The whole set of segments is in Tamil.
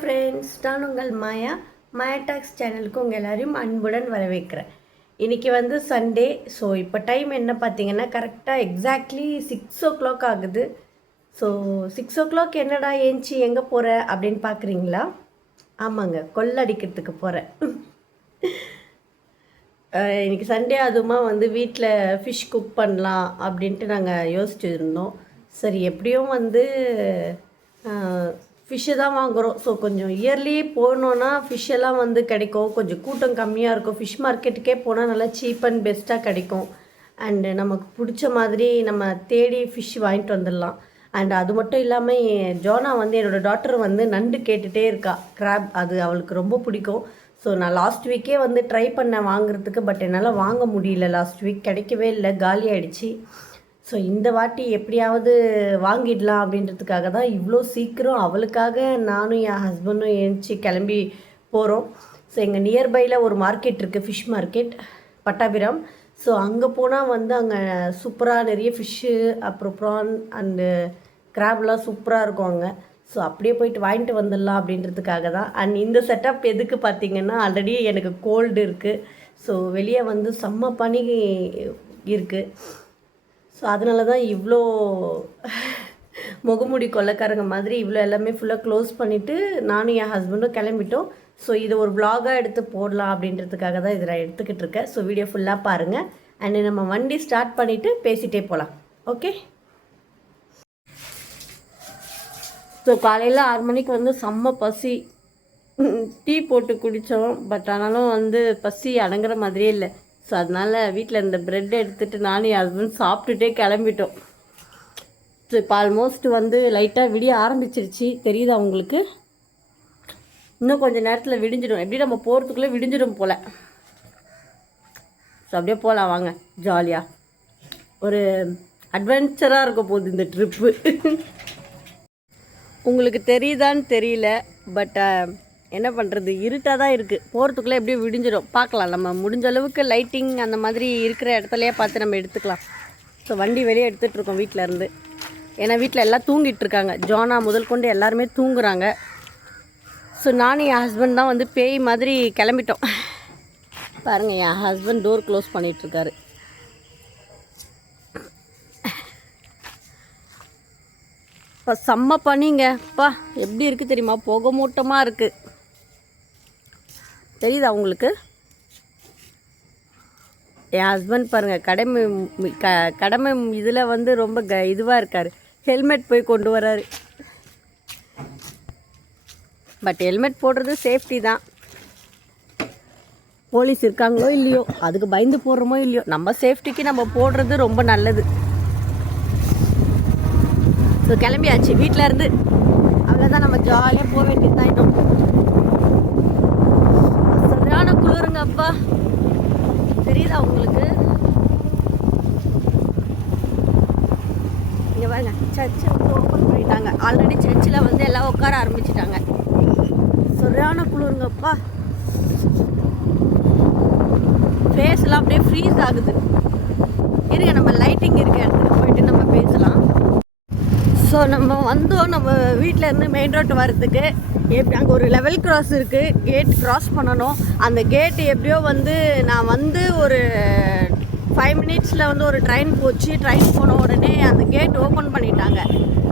ஃப்ரெண்ட்ஸ், நான் உங்கள் மாயா. மாயா டாக்ஸ் சேனலுக்கு உங்கள் எல்லாரையும் அன்புடன் வரவேற்கிறேன். இன்றைக்கி வந்து சண்டே. ஸோ இப்போ டைம் என்ன பார்த்தீங்கன்னா கரெக்டாக எக்ஸாக்ட்லி 6 o'clock ஆகுது. ஸோ 6 o'clock என்னடா ஏஞ்சி எங்கே போகிற அப்படின்னு பார்க்குறீங்களா? ஆமாங்க, கொள்ளடிக்கிறதுக்கு போகிறேன். இன்றைக்கி சண்டே, அதுவுமா வந்து வீட்டில் ஃபிஷ் குக் பண்ணலாம் அப்படின்ட்டு நாங்கள் யோசிச்சுருந்தோம். சரி, எப்படியும் வந்து ஃபிஷ்ஷு தான் வாங்குகிறோம். ஸோ கொஞ்சம் இயர்லி போனோன்னா ஃபிஷ்ஷெல்லாம் வந்து கிடைக்கும். கொஞ்சம் கூட்டம் கம்மியாக இருக்கும். ஃபிஷ் மார்க்கெட்டுக்கே போனால் நல்லா சீப் அண்ட் பெஸ்ட்டாக கிடைக்கும். அண்டு நமக்கு பிடிச்ச மாதிரி நம்ம தேடி ஃபிஷ் வாங்கிட்டு வந்துடலாம். அண்ட் அது மட்டும் இல்லாமல் ஜோனா வந்து என்னோடய டாட்டர் வந்து நண்டு கேட்டுகிட்டே இருக்கா, கிராப். அது அவளுக்கு ரொம்ப பிடிக்கும். ஸோ நான் லாஸ்ட் வீக்கே வந்து ட்ரை பண்ணேன் வாங்குறதுக்கு. பட் என்னால் வாங்க முடியல. லாஸ்ட் வீக் கிடைக்கவே இல்லை, காலி ஆகிடுச்சி. ஸோ இந்த வாட்டி எப்படியாவது வாங்கிடலாம் அப்படின்றதுக்காக தான் இவ்வளோ சீக்கிரம் அவளுக்காக நானும் என் ஹஸ்பண்டும் எழுந்துச்சி கிளம்பி போகிறோம். ஸோ எங்கள் நியர்பையில் ஒரு மார்க்கெட் இருக்குது, ஃபிஷ் மார்க்கெட், பட்டாபிராம். ஸோ அங்கே போனால் வந்து அங்கே சூப்பராக நிறைய ஃபிஷ்ஷு, அப்புறம் ப்ரான் அண்டு கிராப்லாம் சூப்பராக இருக்கும் அங்கே. ஸோ அப்படியே போயிட்டு வாங்கிட்டு வந்துடலாம் அப்படின்றதுக்காக தான். அண்ட் இந்த செட்டப் எதுக்கு பார்த்திங்கன்னா, ஆல்ரெடி எனக்கு கோல்டு இருக்குது. ஸோ வெளியே வந்து செம்ம பனி இருக்குது. ஸோ அதனால தான் இவ்வளோ முகமுடி கொள்ளைக்காரங்க மாதிரி இவ்வளோ எல்லாமே ஃபுல்லாக க்ளோஸ் பண்ணிவிட்டு நானும் என் ஹஸ்பண்டும் கிளம்பிட்டோம். ஸோ இது ஒரு வ்ளாகாக எடுத்து போடலாம் அப்படின்றதுக்காக தான் இதை நான் எடுத்துக்கிட்டு இருக்கேன். ஸோ வீடியோ ஃபுல்லாக பாருங்கள். அண்ட் நம்ம வண்டி ஸ்டார்ட் பண்ணிவிட்டு பேசிகிட்டே போகலாம். ஓகே. ஸோ காலையில் 6 மணிக்கு வந்து செம்ம பசி. டீ போட்டு குடித்தோம். பட் ஆனாலும் வந்து பசி அடங்குற மாதிரியே இல்லை. ஸோ அதனால் வீட்டில் இந்த ப்ரெட்டை எடுத்துகிட்டு நானும் என் ஹஸ்பண்ட் சாப்பிட்டுட்டே கிளம்பிட்டோம். ஸோ இப்போ ஆல்மோஸ்ட் வந்து லைட்டாக விடிய ஆரம்பிச்சிருச்சு. தெரியுதா உங்களுக்கு? இன்னும் கொஞ்சம் நேரத்தில் விடிஞ்சிடும். எப்படி நம்ம போகிறதுக்குள்ளே விடிஞ்சிடும் போல். ஸோ அப்படியே போகலாம் வாங்க, ஜாலியாக. ஒரு அட்வென்ச்சராக இருக்க போகுது இந்த ட்ரிப்பு. உங்களுக்கு தெரியுதான்னு தெரியல, பட் என்ன பண்ணுறது, இருட்டாக தான் இருக்குது. போகிறதுக்குள்ளே எப்படியும் விடிஞ்சிடும். பார்க்கலாம், நம்ம முடிஞ்ச அளவுக்கு லைட்டிங் அந்த மாதிரி இருக்கிற இடத்துலையே பார்த்து நம்ம எடுத்துக்கலாம். ஸோ வண்டி வெளியே எடுத்துகிட்ருக்கோம் வீட்டிலேருந்து. ஏன்னா வீட்டில் எல்லாம் தூங்கிட்டுருக்காங்க. ஜோனா முதல் கொண்டு எல்லாருமே தூங்குறாங்க. ஸோ நானும் என் ஹஸ்பண்ட் தான் வந்து பேய் மாதிரி கிளம்பிட்டோம். பாருங்கள், என் ஹஸ்பண்ட் டோர் க்ளோஸ் பண்ணிகிட்ருக்காரு. இப்போ செம்ம பண்ணிங்க. அப்பா எப்படி இருக்குது தெரியுமா? புகை மூட்டமாக இருக்குது. தெரியுதா உங்களுக்கு? என் ஹஸ்பண்ட் பாருங்கள், கடமை இதில் வந்து ரொம்ப இதுவாக இருக்கார். ஹெல்மெட் போய் கொண்டு வராரு. பட் ஹெல்மெட் போடுறது சேஃப்டி தான். போலீஸ் இருக்காங்களோ இல்லையோ, அதுக்கு பயந்து போடுறோமோ இல்லையோ, நம்ம சேஃப்டிக்கு நம்ம போடுறது ரொம்ப நல்லது. ஸோ கிளம்பியாச்சு வீட்டில் இருந்து. அவ்வளோதான், நம்ம ஜாலியாக போக வேண்டியதாயிட்டோம். சரியான குளிருங்க அப்பா. தெரியுதா உங்களுக்கு? இங்கே பாருங்க, சர்ச்சு வந்து ஓப்பன் பண்ணிட்டாங்க. ஆல்ரெடி சர்ச்சில் வந்து எல்லாம் உட்கார ஆரம்பிச்சிட்டாங்க. சரியான குளிருங்கப்பா. ஃபேஸ்லாம் அப்படியே ஃப்ரீஸ் ஆகுது. இருங்க, நம்ம லைட்டிங் இருக்க இடத்துக்கு போயிட்டு நம்ம பேசலாம். ஸோ நம்ம வந்தோம். நம்ம வீட்டிலேருந்து மெயின் ரோட்டு வரத்துக்கு எப்படி அங்கே ஒரு லெவல் கிராஸ் இருக்குது. கேட் க்ராஸ் பண்ணணும். அந்த கேட்டு எப்படியோ வந்து நான் வந்து ஒரு 5 minutesல வந்து ஒரு ட்ரெயின் போச்சு. ட்ரெயின் போன உடனே அந்த கேட் ஓப்பன் பண்ணிட்டாங்க.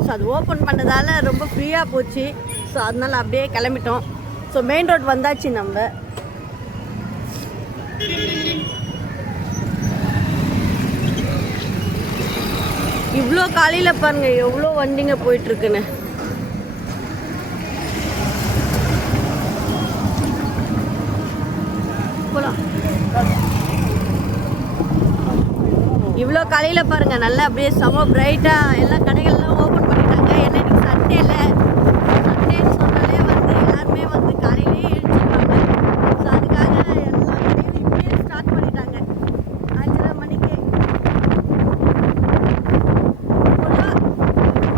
ஸோ அது ஓப்பன் பண்ணதால் ரொம்ப ஃப்ரீயாக போச்சு. ஸோ அதனால் அப்படியே கிளம்பிட்டோம். ஸோ மெயின் ரோட் வந்தாச்சு நம்ம. இவ்வளோ காலையில் பாருங்கள் எவ்வளோ வண்டிங்க போயிட்டுருக்குன்னு. போகலாம். இவ்வளோ காலையில் பாருங்கள், நல்லா அப்படியே செம பிரைட்டாக எல்லா கடைகள்லாம் ஓப்பன் பண்ணிட்டாங்க. ஏன்னா இன்னைக்கு சண்டேல, சண்டேன்னு சொன்னாலே வந்து எல்லாருமே வந்து காலையிலேயே எழுச்சிருவாங்க. ஸோ அதுக்காக எல்லா கடையிலும் இப்படியே ஸ்டார்ட் பண்ணிட்டாங்க 5:30 மணிக்கு.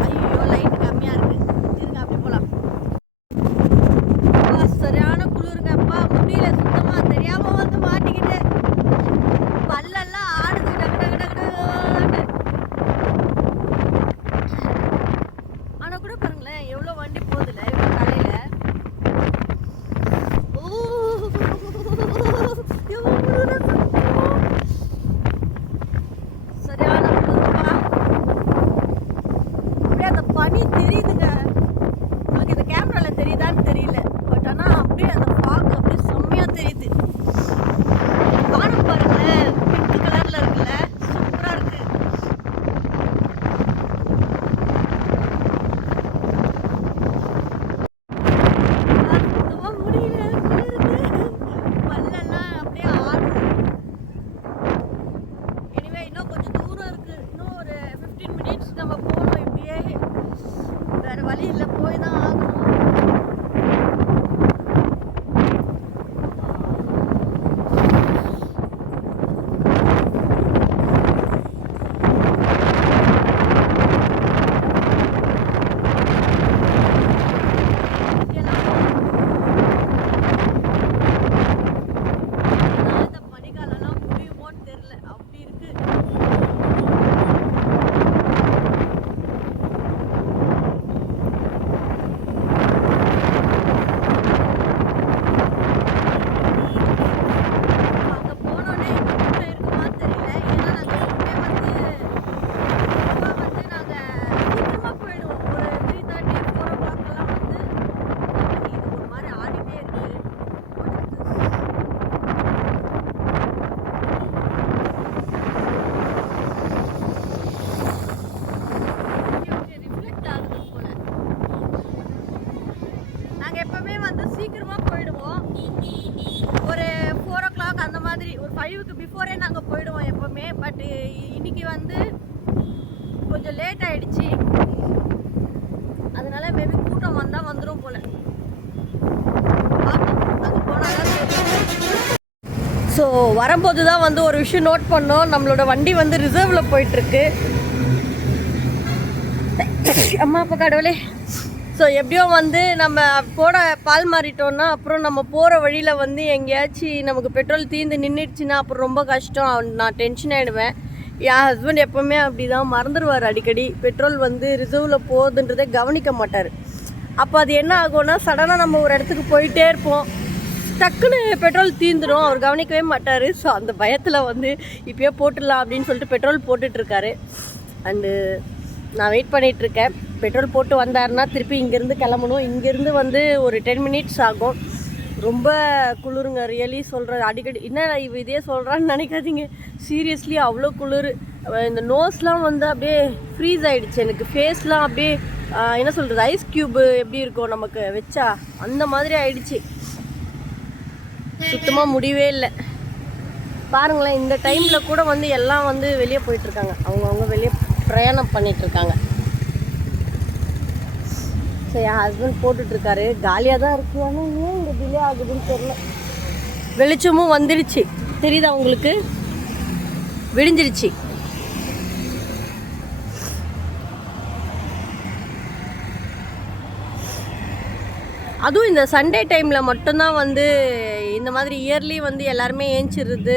ஐயோ, லைட்டு கம்மியாக இருக்குது. இருங்க, அப்படி போகலாம். சரியான குளிருங்க அப்பா. முடியல சுத்தமாக. தெரியாமல் வந்து மாட்டிக்கிட்டு பல்லெல்லாம் ஆடுது. ஆனால் கூட பாருங்களேன் எவ்வளோ வண்டி போகுதுல்ல இவ்வளோ காலையில். 5க்கு பிஃபோரே நாங்கள் போயிடுவோம் எப்போவுமே. பட் இன்னைக்கு வந்து கொஞ்சம் லேட் ஆகிடுச்சு, அதனால மேபி கூட்டம் வந்தால் வந்துடும் போல். அங்கே போனால் ஸோ வரும்போது தான் வந்து ஒரு விஷயம் நோட் பண்ணோம். நம்மளோட வண்டி வந்து ரிசர்வில் போயிட்டுருக்கு. அம்மா அப்பா கடவுளே. ஸோ எப்படியோ வந்து நம்ம பால் மாறிட்டோம்னா அப்புறம் நம்ம போகிற வழியில் வந்து எங்கேயாச்சும் நமக்கு பெட்ரோல் தீர்ந்து நின்றுடுச்சுன்னா அப்புறம் ரொம்ப கஷ்டம். நான் டென்ஷன் ஆகிடுவேன். என் ஹஸ்பண்ட் எப்போவுமே அப்படி தான் மறந்துடுவார் அடிக்கடி. பெட்ரோல் வந்து ரிசர்வில் போகுதுன்றதை கவனிக்க மாட்டார். அப்போ அது என்ன ஆகும்னா சடனாக நம்ம ஒரு இடத்துக்கு போயிட்டே இருப்போம், டக்குன்னு பெட்ரோல் தீர்ந்துடும், அவர் கவனிக்கவே மாட்டார். ஸோ அந்த பயத்தில் வந்து இப்போயே போட்டுடலாம் அப்படின்னு சொல்லிட்டு பெட்ரோல் போட்டுட்ருக்காரு. அண்டு நான் வெயிட் பண்ணிகிட்ருக்கேன். பெட்ரோல் போட்டு வந்தாருன்னா திருப்பி இங்கேருந்து கிளம்பணும். இங்கேருந்து வந்து ஒரு 10 மினிட்ஸ் ஆகும். ரொம்ப குளிருங்க, ரியலி சொல்கிறேன். அடிக்கடி என்ன இதே சொல்கிறான்னு நினைக்காதீங்க, சீரியஸ்லி அவ்வளோ குளிர். இந்த நோஸ்லாம் வந்து அப்படியே ஃப்ரீஸ் ஆகிடுச்சு எனக்கு. ஃபேஸ்லாம் அப்படியே என்ன சொல்கிறது, ஐஸ் க்யூபு எப்படி இருக்கும் நமக்கு வச்சா அந்த மாதிரி ஆயிடுச்சு. சுத்தமாக முடியவே இல்லை. பாருங்களேன், இந்த டைமில் கூட வந்து எல்லாம் வந்து வெளியே போயிட்டுருக்காங்க, அவங்கவுங்க வெளியே பிரயாணம் பண்ணிகிட்ருக்காங்க. ஸோ என் ஹஸ்பண்ட் போட்டுட்ருக்காரு. காலியாக தான் இருக்குது, ஆனால் ஏன் இங்கே டிலே ஆகுதுன்னு தெரியல. வெளிச்சமும் வந்துடுச்சு, தெரியுதா உங்களுக்கு, விடிஞ்சிருச்சு. அதுவும் இந்த சண்டே டைமில் மட்டும்தான் வந்து இந்த மாதிரி இயர்லி வந்து எல்லாருமே ஏஞ்சிடுறது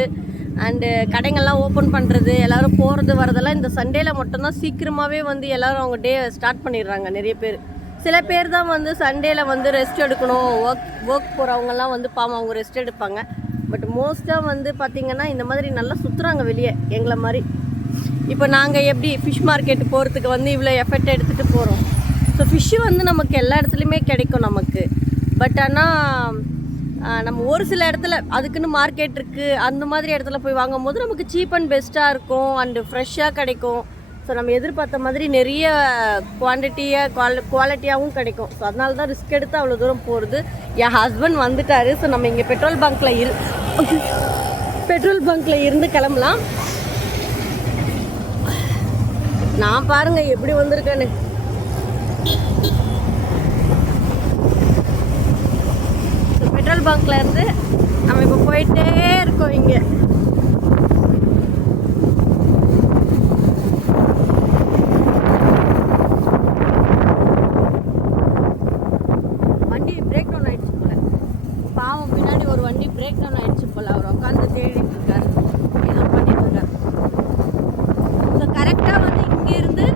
அண்டு கடைங்கள்லாம் ஓப்பன் பண்ணுறது, எல்லோரும் போகிறது வரதெல்லாம் இந்த சண்டேயில் மட்டும்தான். சீக்கிரமாகவே வந்து எல்லோரும் அவங்க டே ஸ்டார்ட் பண்ணிடுறாங்க நிறைய பேர். சில பேர் தான் வந்து சண்டேயில் வந்து ரெஸ்ட் எடுக்கணும், ஒர்க் போகிறவங்கலாம் வந்து பாவம் அவங்க ரெஸ்ட் எடுப்பாங்க. பட் மோஸ்ட்டாக வந்து பார்த்திங்கன்னா இந்த மாதிரி நல்லா சுற்றுறாங்க வெளியே எங்களை மாதிரி. இப்போ நாங்கள் எப்படி ஃபிஷ் மார்க்கெட்டு போகிறதுக்கு வந்து இவ்வளோ எஃபெக்ட் எடுத்துகிட்டு போகிறோம். ஸோ ஃபிஷ்ஷு வந்து நமக்கு எல்லா இடத்துலையுமே கிடைக்கும் நமக்கு. பட் ஆனால் நம்ம ஒரு சில இடத்துல அதுக்குன்னு மார்க்கெட் இருக்குது, அந்த மாதிரி இடத்துல போய் வாங்கும் போது நமக்கு சீப் அண்ட் பெஸ்ட்டாக இருக்கும் அண்டு ஃப்ரெஷ்ஷாக கிடைக்கும். ஸோ நம்ம எதிர்பார்த்த மாதிரி நிறைய குவாலிட்டியாகவும் கிடைக்கும். ஸோ அதனால தான் ரிஸ்க் எடுத்து அவ்வளோ தூரம் போகிறது. என் ஹஸ்பண்ட் வந்துட்டார். ஸோ நம்ம இங்கே பெட்ரோல் பங்க்கில் இருந்து கிளம்பலாம். நான் பாருங்கள் எப்படி வந்திருக்கேன்னு. பெட்ரோல் பங்க்ல இருந்து நம்ம இப்போ போயிட்டே இருக்கோம். இங்கே வண்டி பிரேக் டவுன் ஆயிடுச்சு போல. பாவம், பின்னாடி ஒரு வண்டி பிரேக் டவுன் ஆயிடுச்சு போல. அவர் உட்காந்து தேடிட்டு இருக்காரு, ஏதோ பண்ணிட்டு இருக்காரு. ஸோ கரெக்டாக வந்து இங்கேருந்து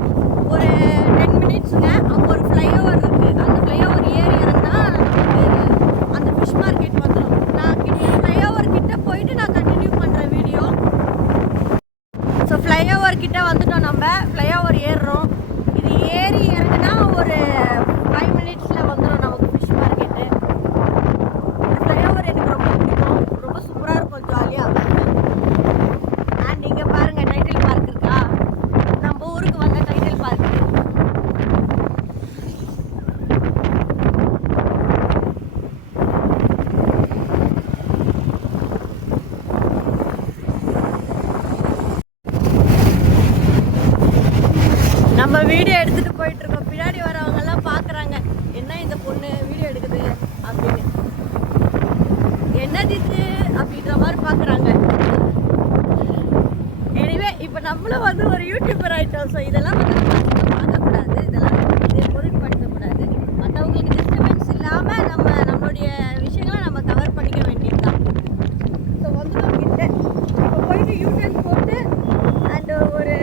ஒரு 10 மினிட்ஸுங்க. அங்கே ஒரு ஃப்ளைஓவர் இருக்குது. அந்த ஃப்ளைஓவர் ஏறி இறங்கினா அந்த ஃபிஷ் மார்க்கெட் வந்துடும். நான் ஃப்ளைஓவர் கிட்ட போயிட்டு நான் கண்டினியூ பண்ணுறேன் வீடியோ. ஸோ ஃப்ளைஓவர் கிட்ட வந்துட்டோம். நம்ம ஃப்ளைஓவர் ஏறுறோம். இது ஏறி இறங்கினா ஒரு 5 மினிட்ஸில் வந்துடும் நமக்கு ஃபிஷ் மார்க்கெட்டு. இந்த ஃப்ளைஓவர் எனக்கு ரொம்ப பிடிக்கும், ரொம்ப சூப்பராக இருக்கும், ஜாலியாக. அண்ட் இங்கே பாருங்கள், டைட்டில் பார்க் இருக்கா, நம்ம ஊருக்கு வந்த டைட்டில் பார்க். நம்ம வீடியோ எடுத்துகிட்டு போயிட்டுருக்கோம். பின்னாடி வரவங்கெல்லாம் பார்க்குறாங்க, என்ன இந்த பொண்ணு வீடியோ எடுக்குது அப்படின்னு, என்னது இது அப்படின்ற மாதிரி பார்க்குறாங்க. எனிவே இப்போ நம்மளும் வந்து ஒரு யூடியூபர் ஆகிட்டோம். ஸோ இதெல்லாம் வந்து பார்க்கக்கூடாது, இதெல்லாம் பொருட்படுத்தக்கூடாது. மற்றவங்களுக்கு டிஸ்டர்பன்ஸ் இல்லாமல் நம்மளுடைய விஷயங்களை நம்ம கவர் பண்ணிக்க வேண்டியது தான். ஸோ வந்து நம்ம கிட்ட இப்போ போயிட்டு யூடியூப் போட்டு அண்டு ஒரு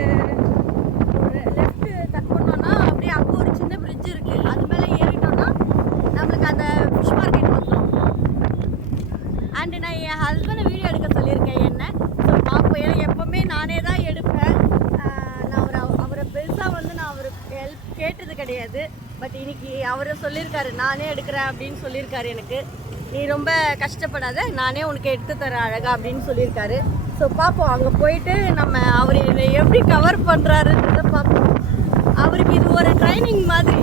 லெஃப்ட் கட் பண்ணோன்னா அப்படியே அங்கே ஒரு சின்ன பிரிட்ஜ் இருக்குது. அது மேலே ஏறிட்டோன்னா நம்மளுக்கு அந்த ஃபிஷ் மார்க்கெட் வந்துடும். அண்டு நான் என் ஹஸ்பண்டை வீடியோ எடுக்க சொல்லியிருக்கேன் என்ன. ஸோ பார்ப்போம், ஏன்னா எப்போவுமே நானே தான் எடுப்பேன். நான் அவரை பெருசாக வந்து நான் அவருக்கு ஹெல்ப் கேட்டது கிடையாது. பட் இன்னைக்கு அவரை சொல்லியிருக்காரு, நானே எடுக்கிறேன் அப்படின்னு சொல்லியிருக்காரு. எனக்கு நீ ரொம்ப கஷ்டப்படாத, நானே உனக்கு எடுத்து தரேன் அழகா அப்படின்னு சொல்லியிருக்காரு. ஸோ பார்ப்போம், அங்கே போயிட்டு நம்ம அவர் என்னை எப்படி கவர் பண்ணுறாருன்றத பார்ப்போம். அவருக்கு இது ஒரு ட்ரைனிங் மாதிரி.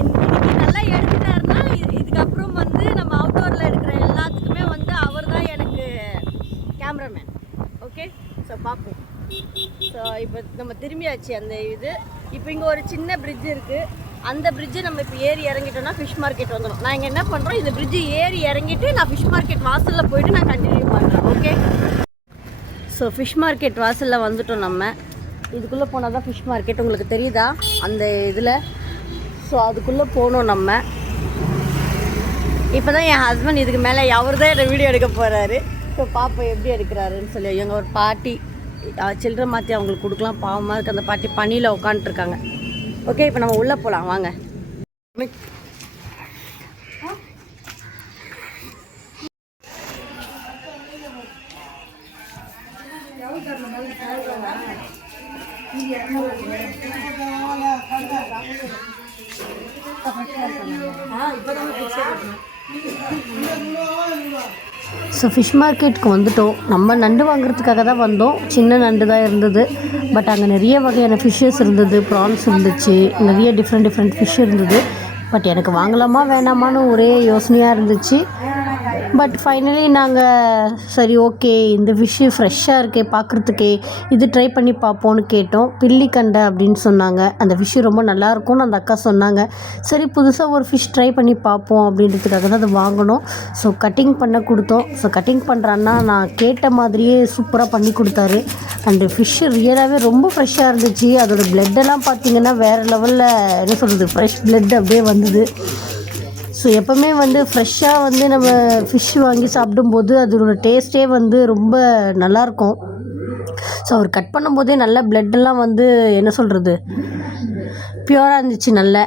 இன்னைக்கு நல்லா எடுத்துட்டாருன்னா இதுக்கப்புறம் வந்து நம்ம அவுட்டோரில் எடுக்கிற எல்லாத்துக்குமே வந்து அவர் தான் எனக்கு கேமராமேன். ஓகே, ஸோ பார்ப்போம். ஸோ இப்போ நம்ம திரும்பியாச்சு அந்த இது. இப்போ இங்கே ஒரு சின்ன பிரிட்ஜ் இருக்குது. அந்த பிரிட்ஜை நம்ம இப்போ ஏறி இறங்கிட்டோம்னா ஃபிஷ் மார்க்கெட் வந்துடும். நான் இங்கே என்ன பண்ணுறோம், இந்த பிரிட்ஜு ஏறி இறங்கிட்டு நான் ஃபிஷ் மார்க்கெட் வாசலில் போயிட்டு நான் கண்டினியூ பண்ணுறேன். ஓகே, ஸோ ஃபிஷ் மார்க்கெட் வாசலில் வந்துட்டோம். நம்ம இதுக்குள்ளே போனால் தான் ஃபிஷ் மார்க்கெட், உங்களுக்கு தெரியுதா அந்த இதில். ஸோ அதுக்குள்ளே போகணும் நம்ம. இப்போ தான் என் ஹஸ்பண்ட் இதுக்கு மேலே அவர் தான் என்னை வீடியோ எடுக்க போகிறாரு. ஸோ பாப்பா எப்படி எடுக்கிறாருன்னு சொல்லி எங்கள் ஒரு பாட்டி சில்லறை மாற்றி அவங்களுக்கு கொடுக்கலாம், பாவமாக இருக்குது. அந்த பாட்டி பனியில் உட்காந்துட்ருக்காங்க. ஓகே, இப்போ நம்ம உள்ளே போகலாம் வாங்க. ஸோ ஃபிஷ் மார்க்கெட்டுக்கு வந்துட்டோம். நம்ம நண்டு வாங்குறதுக்காக தான் வந்தோம். சின்ன நண்டு தான் இருந்தது, பட் அங்கே நிறைய வகையான ஃபிஷ்ஷஸ் இருந்தது. ப்ரான்ஸ் இருந்துச்சு, நிறைய டிஃப்ரெண்ட் ஃபிஷ் இருந்தது. பட் எனக்கு வாங்கலாமா வேணாமான்னு ஒரே யோசனையாக இருந்துச்சு. பட் ஃபைனலி நாங்கள் சரி ஓகே, இந்த ஃபிஷ்ஷு ஃப்ரெஷ்ஷாக இருக்கே பார்க்குறதுக்கே, இது ட்ரை பண்ணி பார்ப்போன்னு கேட்டோம். பில்லிக்கண்டை அப்படின்னு சொன்னாங்க. அந்த ஃபிஷ்ஷு ரொம்ப நல்லாயிருக்கும்னு அந்த அக்கா சொன்னாங்க. சரி புதுசாக ஒரு ஃபிஷ் ட்ரை பண்ணி பார்ப்போம் அப்படின்றதுக்காக தான் அதை வாங்கினோம். ஸோ கட்டிங் பண்ண கொடுத்தோம். ஸோ கட்டிங் பண்ணுறான்னா நான் கேட்ட மாதிரியே சூப்பராக பண்ணி கொடுத்தாரு. அண்டு ஃபிஷ்ஷு ரியலாகவே ரொம்ப ஃப்ரெஷ்ஷாக இருந்துச்சு. அதோடய பிளட்டெல்லாம் பார்த்திங்கன்னா வேறு லெவலில் என்ன சொல்கிறது, ஃப்ரெஷ் பிளட் அப்படியே வந்தது. ஸோ எப்போவுமே வந்து ஃப்ரெஷ்ஷாக வந்து நம்ம ஃபிஷ் வாங்கி சாப்பிடும்போது அதோட டேஸ்ட்டே வந்து ரொம்ப நல்லாயிருக்கும். ஸோ அவர் கட் பண்ணும்போதே நல்ல பிளட்டெல்லாம் வந்து என்ன சொல்கிறது, பியூராக இருந்துச்சு, நல்ல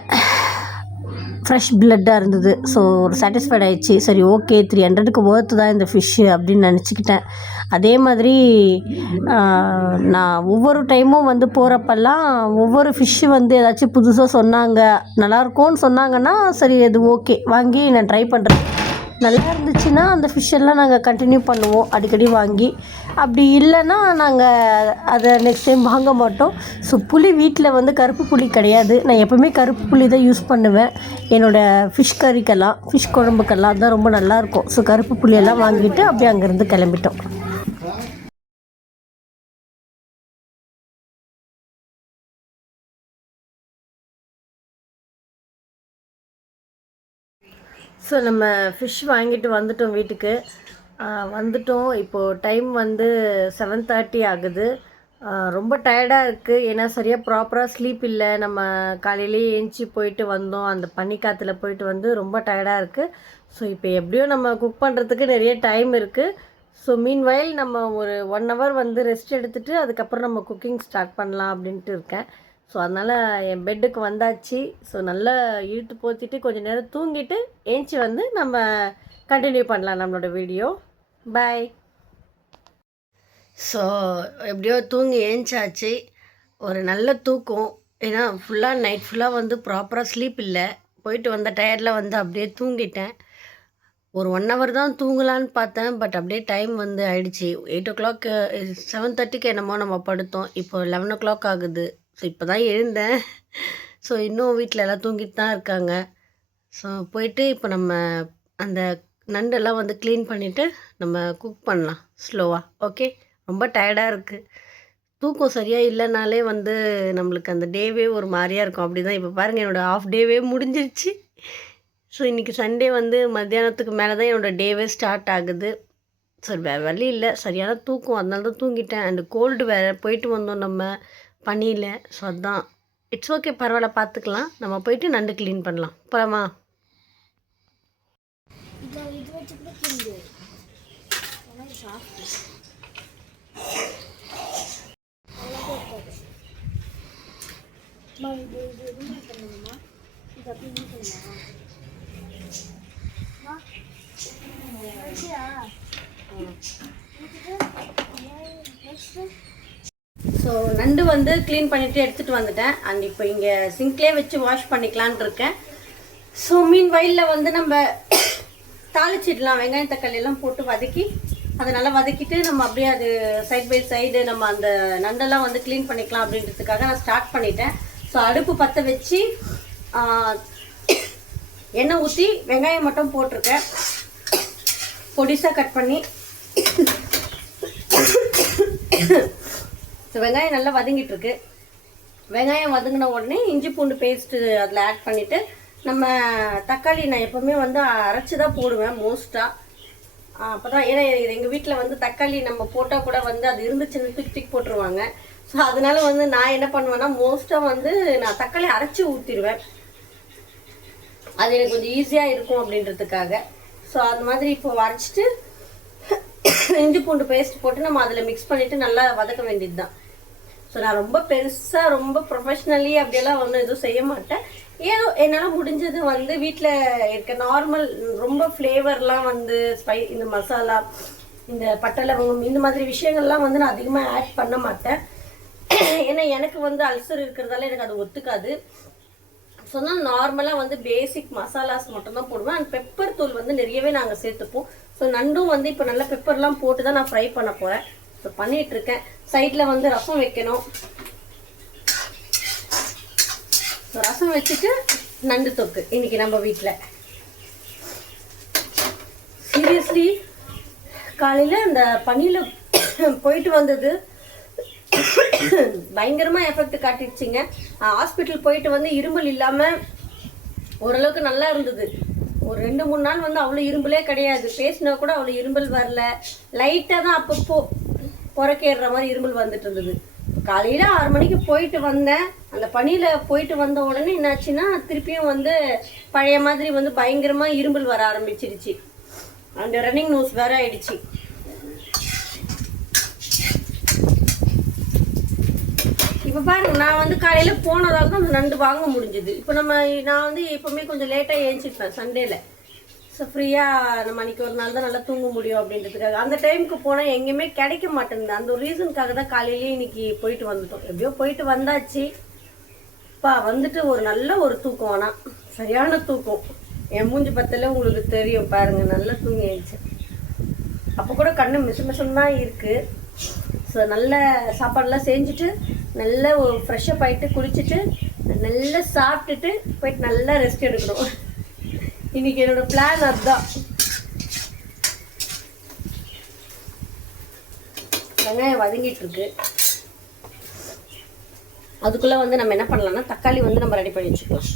ஃப்ரெஷ் பிளட்டாக இருந்தது. ஸோ ஒரு சாட்டிஸ்ஃபைட் ஆகிடுச்சு. சரி ஓகே, 300க்கு ஒர்த்து தான் இந்த ஃபிஷ்ஷு அப்படின்னு நினச்சிக்கிட்டேன். அதே மாதிரி நான் ஒவ்வொரு டைமும் வந்து போகிறப்பெல்லாம் ஒவ்வொரு ஃபிஷ்ஷு வந்து ஏதாச்சும் புதுசாக சொன்னாங்க, நல்லாயிருக்கும்னு சொன்னாங்கன்னா சரி அது ஓகே வாங்கி நான் ட்ரை பண்ணுறேன். நல்லா இருந்துச்சுன்னா அந்த ஃபிஷ்ஷெல்லாம் நாங்கள் கண்டினியூ பண்ணுவோம் அடிக்கடி வாங்கி. அப்படி இல்லைன்னா நாங்கள் அதை நெக்ஸ்ட் டைம் வாங்க மாட்டோம். ஸோ புளி வீட்டில் வந்து கருப்பு புளி கிடையாது. நான் எப்போவுமே கருப்பு புளி தான் யூஸ் பண்ணுவேன் என்னோடய ஃபிஷ் கறிக்கெல்லாம், ஃபிஷ் குழம்புக்கெல்லாம். அதுதான் ரொம்ப நல்லாயிருக்கும். ஸோ கருப்பு புளியெல்லாம் வாங்கிட்டு அப்படியே அங்கேருந்து கிளம்பிட்டோம். ஸோ நம்ம ஃபிஷ் வாங்கிட்டு வந்துட்டோம் வீட்டுக்கு. வந்துட்டோம். இப்போது டைம் வந்து 7:30 ஆகுது. ரொம்ப டயர்டாக இருக்குது. ஏன்னா சரியாக ப்ராப்பராக ஸ்லீப் இல்லை. நம்ம காலையிலேயே ஏஞ்சி போயிட்டு வந்தோம். அந்த பனிக்காற்றுல போயிட்டு வந்து ரொம்ப டயர்டாக இருக்குது. ஸோ இப்போ எப்படியோ நம்ம குக் பண்ணுறதுக்கு நிறைய டைம் இருக்குது. ஸோ மீன்வைல் நம்ம ஒரு 1 hour வந்து ரெஸ்ட் எடுத்துகிட்டு அதுக்கப்புறம் நம்ம குக்கிங் ஸ்டார்ட் பண்ணலாம் அப்படின்ட்டு இருக்கேன். ஸோ அதனால் என் பெட்டுக்கு வந்தாச்சு. ஸோ நல்லா இழுத்து போத்திட்டு கொஞ்சம் நேரம் தூங்கிட்டு ஏஞ்சி வந்து நம்ம கண்டினியூ பண்ணலாம் நம்மளோட வீடியோ. பாய். ஸோ எப்படியோ தூங்கி ஏஞ்சாச்சு. ஒரு நல்ல தூக்கம். ஏன்னா ஃபுல்லாக நைட் ஃபுல்லாக வந்து ப்ராப்பராக ஸ்லீப் இல்லை. போயிட்டு வந்த டயர்டில் வந்து அப்படியே தூங்கிட்டேன். ஒரு 1 hour தான் தூங்கலான்னு பார்த்தேன். பட் அப்படியே டைம் வந்து ஆயிடுச்சு. 8 o'clock 7:30க்கு என்னமோ நம்ம படுத்தோம். இப்போ 11 o'clock ஆகுது. ஸோ இப்போ தான் எழுந்தேன். ஸோ இன்னும் வீட்டில் எல்லாம் தூங்கிட்டு தான் இருக்காங்க. ஸோ போயிட்டு இப்போ நம்ம அந்த நண்டெல்லாம் வந்து க்ளீன் பண்ணிவிட்டு நம்ம குக் பண்ணலாம் ஸ்லோவாக. ஓகே, ரொம்ப டயர்டாக இருக்குது. தூக்கம் சரியாக இல்லைனாலே வந்து நம்மளுக்கு அந்த டேவே ஒரு மாதிரியாக இருக்கும். அப்படி தான் இப்போ பாருங்கள், என்னோடய ஆஃப் டேவே முடிஞ்சிருச்சு. ஸோ இன்றைக்கி சண்டே வந்து மத்தியானத்துக்கு மேலே தான் என்னோடய டேவே ஸ்டார்ட் ஆகுது. சரி வேறு வழி இல்லை, சரியான தூக்கம், அதனால தான் தூங்கிட்டேன். அண்டு கோல்டு வேறு, போயிட்டு வந்தோம் நம்ம பண்ணியில். ஸோ அதுதான். இட்ஸ் ஓகே, பரவாயில்ல, பார்த்துக்கலாம். நம்ம போயிட்டு நண்டு க்ளீன் பண்ணலாம். போகலாமா? ஸோ நண்டு வந்து க்ளீன் பண்ணிவிட்டு எடுத்துகிட்டு வந்துட்டேன். அண்ட் இப்போ இங்கே சிங்க்லேயே வச்சு வாஷ் பண்ணிக்கலான் இருக்கேன். ஸோ மீன் வயலில் வந்து நம்ம தாளிச்சிடலாம். வெங்காயம் தக்காளி எல்லாம் போட்டு வதக்கி அதை நல்லா வதக்கிட்டு நம்ம அப்படியே அது சைட் பை சைடு நம்ம அந்த நண்டெல்லாம் வந்து க்ளீன் பண்ணிக்கலாம் அப்படின்றதுக்காக நான் ஸ்டார்ட் பண்ணிட்டேன். ஸோ அடுப்பு பற்ற வச்சு எண்ணெய் ஊற்றி வெங்காயம் மட்டும் போட்டிருக்கேன் பொடிசாக கட் பண்ணி. ஸோ வெங்காயம் நல்லா வதங்கிட்டு இருக்கு. வெங்காயம் வதங்கின உடனே இஞ்சி பூண்டு பேஸ்ட்டு அதில் ஆட் பண்ணிவிட்டு நம்ம தக்காளி நான் எப்போவுமே வந்து அரைச்சி தான் போடுவேன் மோஸ்ட்டாக. அப்போ தான் ஏன்னா எங்கள் வீட்டில் வந்து தக்காளி நம்ம போட்டால் கூட வந்து அது இருந்துச்சுன்னு தூக்கி போட்டுருவாங்க. ஸோ அதனால வந்து நான் என்ன பண்ணுவேன்னா மோஸ்ட்டாக வந்து நான் தக்காளி அரைச்சி ஊற்றிடுவேன். அது எனக்கு கொஞ்சம் ஈஸியாக இருக்கும் அப்படின்றதுக்காக. ஸோ அந்த மாதிரி இப்போ அரைச்சிட்டு இஞ்சி பூண்டு பேஸ்ட் போட்டு நம்ம அதில் மிக்ஸ் பண்ணிவிட்டு நல்லா வதக்க வேண்டியது தான். ஸோ நான் ரொம்ப பெருசாக ரொம்ப ப்ரொஃபஷ்னலி அப்படியெல்லாம் ஒன்றும் எதுவும் செய்ய மாட்டேன். ஏதோ என்னால் முடிஞ்சது வந்து வீட்டில் இருக்க நார்மல் ரொம்ப ஃப்ளேவர்லாம் வந்து இந்த மசாலா, இந்த பட்டை லவங்கம், இந்த மாதிரி விஷயங்கள்லாம் வந்து நான் அதிகமாக ஆட் பண்ண மாட்டேன். ஏன்னா எனக்கு வந்து அல்சர் இருக்கிறதால எனக்கு அது ஒத்துக்காது. சொன்னால் நார்மலாக வந்து பேசிக் மசாலாஸ் மட்டும்தான் போடுவேன். அண்ட் பெப்பர் தூள் வந்து நிறையவே நாங்கள் சேர்த்துப்போம். ஸோ நண்டும் வந்து இப்போ நல்லா பெப்பர்லாம் போட்டு தான் நான் ஃப்ரை பண்ண போகிறேன். ஸோ பண்ணிகிட்ருக்கேன். சைடில் வந்து ரசம் வைக்கணும். ஸோ ரசம் வச்சுட்டு நண்டு தொக்கு இன்றைக்கி நம்ம வீட்டில். சீரியஸ்லி காலையில் அந்த பனியில் போயிட்டு வந்தது பயங்கரமாக எஃபெக்ட் காட்டிடுச்சிங்க. ஹாஸ்பிட்டல் போயிட்டு வந்து இருமல் இல்லாமல் ஓரளவுக்கு நல்லா இருந்தது. ஒரு 2-3 நாள் வந்து அவ்வளோ இரும்பலே கிடையாது. பேசினா கூட அவ்வளோ இரும்பல் வரல. லைட்டாக தான் அப்பப்போ புறக்கேறுற மாதிரி இருமல் வந்துட்டு இருந்தது. காலையில் 6 மணிக்கு போயிட்டு வந்தேன். அந்த பனியில் போயிட்டு வந்த உடனே என்னாச்சுன்னா திருப்பியும் வந்து பழைய மாதிரி வந்து பயங்கரமாக இருமல் வர ஆரம்பிச்சிருச்சு. அந்த ரன்னிங் நோஸ் வேற ஆயிடுச்சு. இப்போ பாருங்க, நான் வந்து காலையில் போனதால தான் அந்த நண்டு வாங்க முடிஞ்சுது. இப்போ நான் வந்து எப்போவுமே கொஞ்சம் லேட்டாக ஏஞ்சிப்பேன் சண்டேல. ஸோ ஃப்ரீயாக நம்ம அன்றைக்கி ஒரு நாள் தான் நல்லா தூங்க முடியும் அப்படின்றதுக்காக. அந்த டைமுக்கு போனால் எங்கேயுமே கிடைக்க மாட்டேங்குது. அந்த ஒரு ரீசனுக்காக தான் காலையிலேயே இன்றைக்கி போயிட்டு வந்துட்டோம். எப்படியோ போயிட்டு வந்தாச்சு. வந்துட்டு ஒரு நல்ல ஒரு தூக்கம். ஆனால் சரியான தூக்கம். என் மூஞ்சி பத்தில் உங்களுக்கு தெரியும் பாருங்கள், நல்லா தூங்கி ஆயிடுச்சு. அப்போ கூட கண்ணு மிஷம் தான் இருக்குது. ஸோ நல்ல சாப்பாடெல்லாம் செஞ்சுட்டு நல்லா ஒரு ஃப்ரெஷ்ஷப் ஆகிட்டு குளிச்சுட்டு நல்லா சாப்பிட்டுட்டு போயிட்டு நல்லா ரெஸ்ட் எடுக்கணும். இன்னைக்கு என்னோட பிளான் அதுதான். வெங்காயம் வதங்கிட்டு இருக்கு. அதுக்குள்ள வந்து நம்ம என்ன பண்ணலாம்னா தக்காளி வந்து நம்ம ரெடி பண்ணி வச்சுக்கலாம்.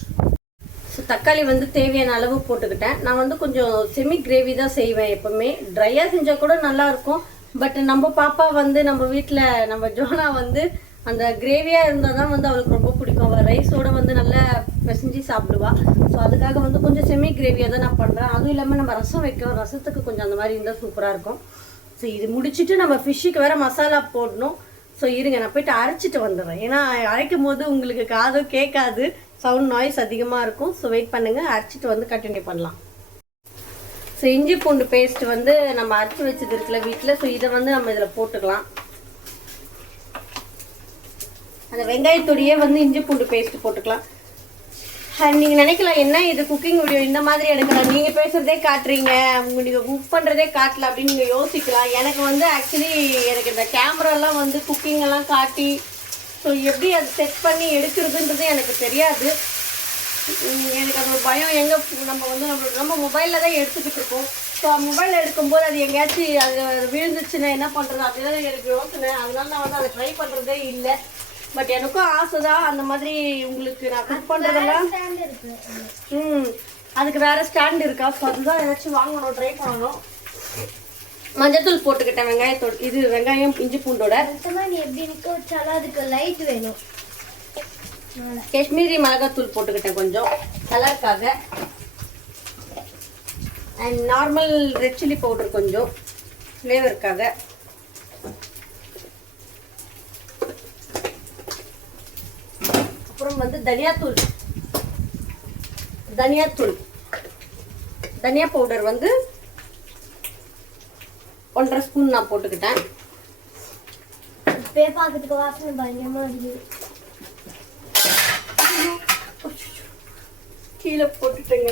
ஸோ தக்காளி வந்து தேவையான அளவு போட்டுக்கிட்டேன். நான் வந்து கொஞ்சம் செமி கிரேவி தான் செய்வேன் எப்பவுமே. ட்ரையாக செஞ்சால் கூட நல்லா இருக்கும். பட் நம்ம பாப்பா வந்து நம்ம வீட்டில் நம்ம ஜோனா வந்து அந்த கிரேவியாக இருந்தால் தான் வந்து அவளுக்கு ரொம்ப பிடிக்கும். அவள் ரைஸோடு வந்து நல்லா பிசைஞ்சு சாப்பிடுவா. ஸோ அதுக்காக வந்து கொஞ்சம் செமி கிரேவியாக தான் நான் பண்ணுறேன். அதுவும் இல்லாமல் நம்ம ரசம் வைக்கிறோம். ரசத்துக்கு கொஞ்சம் அந்த மாதிரி இருந்தால் சூப்பராக இருக்கும். ஸோ இது முடிச்சுட்டு நம்ம ஃபிஷ்ஷுக்கு வேறு மசாலா போடணும். ஸோ இருங்க, நான் போய்ட்டு அரைச்சிட்டு வந்துடுறேன். ஏன்னா அரைக்கும் போது உங்களுக்கு காதும் கேட்காது, சவுண்ட் நாய்ஸ் அதிகமாக இருக்கும். ஸோ வெயிட் பண்ணுங்கள், அரைச்சிட்டு வந்து கண்டினியூ பண்ணலாம். ஸோ இஞ்சி பூண்டு பேஸ்ட் வந்து நம்ம அரைச்சி வச்சது இருக்குல்ல வீட்டில். ஸோ இதை வந்து நம்ம இதில் போட்டுக்கலாம். அந்த வெங்காயத்தோடையே வந்து இஞ்சி பூண்டு பேஸ்ட் போட்டுக்கலாம். நீங்கள் நினைக்கலாம் என்ன இது குக்கிங் வீடியோ இந்த மாதிரி எடுக்கலாம், நீங்கள் பேசுகிறதே காட்டுறீங்க, நீங்கள் குக் பண்ணுறதே காட்டல அப்படின்னு நீங்கள் யோசிக்கலாம். எனக்கு வந்து ஆக்சுவலி எனக்கு இந்த கேமராலாம் வந்து குக்கிங்கெல்லாம் காட்டி ஸோ எப்படி அது செட் பண்ணி எடுக்கிறதுன்றது எனக்கு தெரியாது. எனக்கு அது ஒரு பயம். எங்கே நம்ம வந்து நம்ம மொபைலில் தான் எடுத்துக்கிட்டு இருக்கோம். ஸோ மொபைலில் எடுக்கும்போது அது எங்கேயாச்சும் அது விழுந்துச்சுன்னா என்ன பண்ணுறது அப்படிதான் எனக்கு யோசனை. அதனால நான் வந்து அதை ட்ரை பண்ணுறதே இல்லை. பட் எனக்கும் ஆசை தான் அந்த மாதிரி உங்களுக்கு நான் குக் பண்ணுறதெல்லாம். அதுக்கு வேறு ஸ்டாண்ட் இருக்கா? ஸோ அதுதான் ஏதாச்சும் வாங்கணும், ட்ரை பண்ணணும். மஞ்சத்தூள் போட்டுக்கிட்டேன் வெங்காயத்தோடு. இது வெங்காயம் இஞ்சி பூண்டோட. நீ எப்படி நிற்க வச்சாலும் அதுக்கு லைட் வேணும். காஷ்மீரி மிளகாத்தூள் போட்டுக்கிட்டேன் கொஞ்சம் கலருக்காக. And normal red chilli powder கொஞ்சம் ஃப்ளேவருக்காக. அப்புறம் வந்து தனியாத்தூள் தனியா பவுடர் வந்து 1.5 ஸ்பூன் நான் போட்டுக்கிட்டேன். பார்க்கறதுக்கு வாசனை பயங்கரமா இருக்குது. கீழே போட்டுட்டேங்க.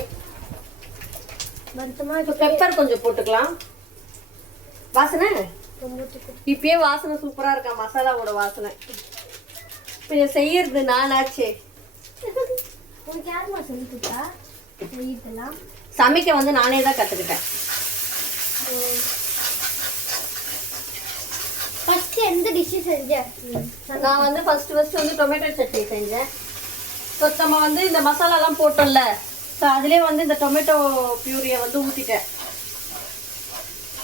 இப்போ பெப்பர் கொஞ்சம் போட்டுக்கலாம். வாசனை இப்பயே வாசனை சூப்பரா இருக்கா, மசாலாவோட வாசனை. இப்போ செய்யறது நானாச்சே. உனக்கு யாருமா சொல்லி கொடுத்தா செய்யலாம்? சமைக்க வந்து நானே தான் கற்றுக்கிட்டேன். ஃபர்ஸ்ட் எந்த டிஷ் செஞ்ச? நான் வந்து ஃபர்ஸ்ட் வந்து டொமேட்டோ சட்னி செஞ்சேன். ஸோ நம்ம வந்து இந்த மசாலாலாம் போட்டோம்ல, ஸோ அதுலேயே வந்து இந்த டொமேட்டோ பியூரியை வந்து ஊற்றிட்டேன்.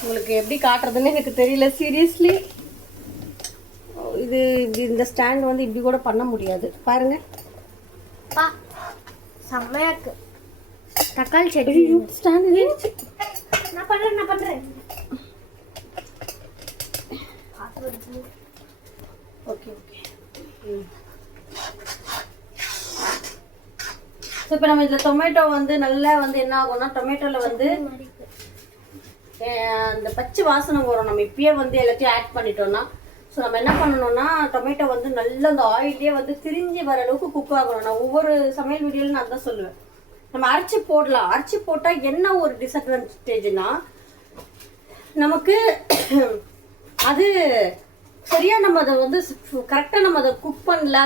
உங்களுக்கு எப்படி காட்டுறதுன்னு எனக்கு தெரியல சீரியஸ்லி. இது இந்த ஸ்டாண்ட் வந்து இப்படி கூட பண்ண முடியாது பாருங்க. பா செம்மையா இருக்கு. தக்காளி சட்னி ஸ்டாண்ட் நான் பண்றேன். ஓகே ஸோ இப்போ நம்ம இதில் டொமேட்டோ வந்து நல்லா வந்து என்ன ஆகும்னா, டொமேட்டோவில் வந்து அந்த பச்சை வாசனை வரும். நம்ம இப்பயே வந்து எல்லாத்தையும் ஆட் பண்ணிட்டோம்னா, ஸோ நம்ம என்ன பண்ணணும்னா டொமேட்டோ வந்து நல்லா அந்த ஆயிலே வந்து திரிஞ்சு வர அளவுக்கு குக் ஆகணும். நான் ஒவ்வொரு சமையல் வீடியோவில் நான் தான் சொல்லுவேன். நம்ம அரைச்சி போடலாம். அரைச்சி போட்டால் என்ன ஒரு டிஸ்அட்வான்டேஜ்னா, நமக்கு அது சரியாக நம்ம அதை வந்து கரெக்டாக நம்ம அதை குக் பண்ணல.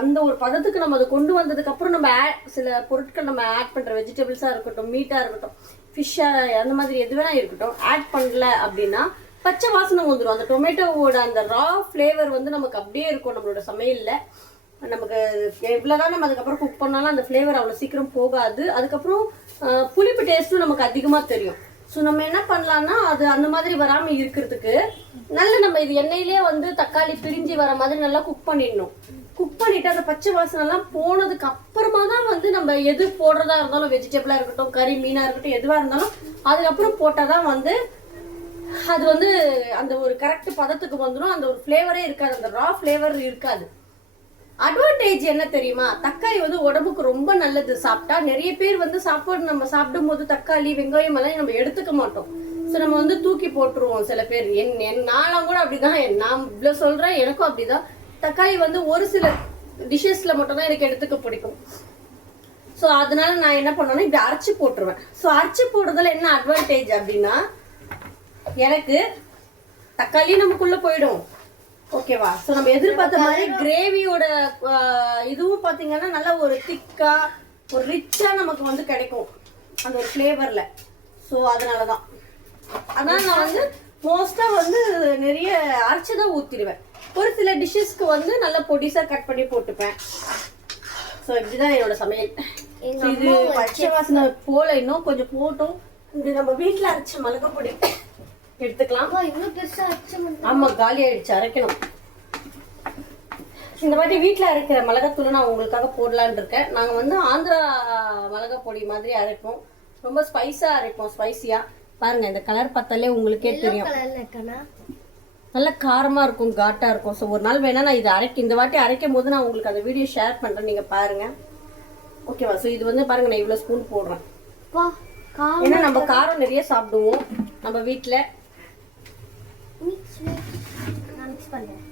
அந்த ஒரு பதத்துக்கு நம்ம அதை கொண்டு வந்ததுக்கப்புறம் நம்ம சில பொருட்கள் நம்ம ஆட் பண்ணுற வெஜிடபிள்ஸாக இருக்கட்டும், மீட்டாக இருக்கட்டும், ஃபிஷ்ஷாக, அந்த மாதிரி எது வேணா இருக்கட்டும், ஆட் பண்ணல அப்படின்னா பச்சை வாசனை வந்துடும். அந்த டொமேட்டோவோட அந்த ரா ஃப்ளேவர் வந்து நமக்கு அப்படியே இருக்கும் நம்மளோட சமையலில். நமக்கு எவ்வளோதான் நம்ம அதுக்கப்புறம் குக் பண்ணாலும் அந்த ஃப்ளேவர் அவ்வளோ சீக்கிரம் போகாது. அதுக்கப்புறம் புளிப்பு டேஸ்ட்டும் நமக்கு அதிகமாக தெரியும். ஸோ நம்ம என்ன பண்ணலான்னா, அது அந்த மாதிரி வராமல் இருக்கிறதுக்கு நம்ம இது எண்ணெயிலே வந்து தக்காளி பிரிஞ்சு வர மாதிரி நல்லா குக் பண்ணிடணும். குக் பண்ணிவிட்டு அந்த பச்சை வாசனைலாம் போனதுக்கு அப்புறமா தான் வந்து நம்ம எது போடுறதா இருந்தாலும், வெஜிடபிளாக இருக்கட்டும், கறி மீனாக இருக்கட்டும், எதுவாக இருந்தாலும் அதுக்கப்புறம் போட்டால் தான் வந்து அது வந்து அந்த ஒரு கரெக்ட் பதத்துக்கு வந்துடும். அந்த ஒரு ஃப்ளேவரே இருக்காது, அந்த ரா ஃப்ளேவர் இருக்காது. அட்வான்டேஜ் என்ன தெரியுமா, தக்காளி வந்து உடம்புக்கு ரொம்ப நல்லது. சாப்பிட்டா நிறைய பேர் வந்து சாப்பாடு நம்ம சாப்பிடும் போது தக்காளி வெங்காயம் எல்லாம் நம்ம எடுத்துக்க மாட்டோம். ஸோ நம்ம வந்து தூக்கி போட்டுருவோம். சில பேர் நானும் கூட அப்படிதான். நான் இவ்வளோ சொல்கிறேன், எனக்கும் அப்படிதான். தக்காளி வந்து ஒரு சில டிஷ்ஷஸில் மட்டும்தான் எனக்கு எடுத்துக்க பிடிக்கும். ஸோ அதனால நான் என்ன பண்ணேன்னா இப்படி அரைச்சி போட்டுருவேன். ஸோ அரைச்சி போடுறதுல என்ன அட்வான்டேஜ் அப்படின்னா, எனக்கு தக்காளியும் நமக்குள்ளே போயிடும். ஓகேவா? ஸோ நம்ம எதிர்பார்த்த மாதிரி கிரேவியோட இதுவும் பார்த்தீங்கன்னா நல்லா ஒரு திக்காக ஒரு ரிச்சாக நமக்கு வந்து கிடைக்கும் அந்த ஒரு ஃப்ளேவரில். ஸோ அதனால தான் நான் வந்து மோஸ்ட்டாக வந்து நிறைய அரைச்சி தான் ஊற்றிடுவேன். ஒரு சில டிஷ்ஷஸ்க்கு வந்து நல்லா பொடிசாக கட் பண்ணி போட்டுப்பேன். ஸோ இப்படிதான் என்னோட சமையல். இது பச்சை வாசனை போல இன்னும் கொஞ்சம் போட்டும் இது நம்ம வீட்டில் அரைச்ச மிளகா பொடி எடுத்துக்கலாம். ஆமா, காலி ஆயிடுச்சு, அரைக்கணும். இந்த மாதிரி வீட்டில் அரைக்கிற மிளகாத்தூள் நான் உங்களுக்காக போடலான் இருக்கேன். நாங்கள் வந்து ஆந்திரா மிளகா பொடி மாதிரி அரைப்போம். ரொம்ப ஸ்பைஸாக அரைப்போம், ஸ்பைஸியாக. பாருங்க, இந்த கலர் பார்த்தாலே உங்களுக்கே தெரியும். நல்ல காரமாக இருக்கும், காட்டாக இருக்கும். ஸோ ஒரு நாள் வேணா நான் இதை இந்த வாட்டி அரைக்கும் போது நான் உங்களுக்கு அந்த வீடியோ ஷேர் பண்ணுறேன், நீங்கள் பாருங்கள். ஓகேவா? ஸோ இது வந்து பாருங்கள், நான் இவ்வளோ ஸ்பூன் போடுறேன். ஏன்னா நம்ம காரம் நிறைய சாப்பிடுவோம் நம்ம வீட்டில். மிக்ஸ் பண்ணுறேன்.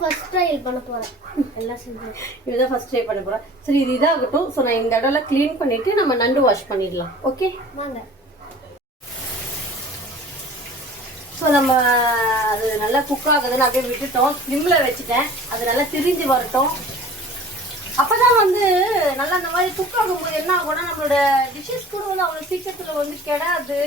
ஃபர்ஸ்ட் ட்ரை பண்ண போறேன். எல்லாம் செஞ்சு இதுதான் ஃபர்ஸ்ட் ட்ரை பண்ண போறேன். சரி, இது இதாகட்டும். ஸோ நான் இந்த இடம்ல க்ளீன் பண்ணிட்டு நம்ம நண்டு வாஷ் பண்ணிடலாம். ஓகே வாங்க. ஸோ நம்ம அது நல்லா குக் ஆகுதுன்னு அப்படியே விட்டுட்டோம். ஸ்லிம்மில் வச்சுட்டேன். அது நல்லா திரிஞ்சு வரட்டும். அப்போ தான் வந்து நல்லா அந்த மாதிரி குக் ஆகும்போது என்ன ஆகும்னா, நம்மளோட டிஷ்ஷஸ் கூட வந்து அவ்வளோ சீக்கிரத்தில் வந்து கெடாது.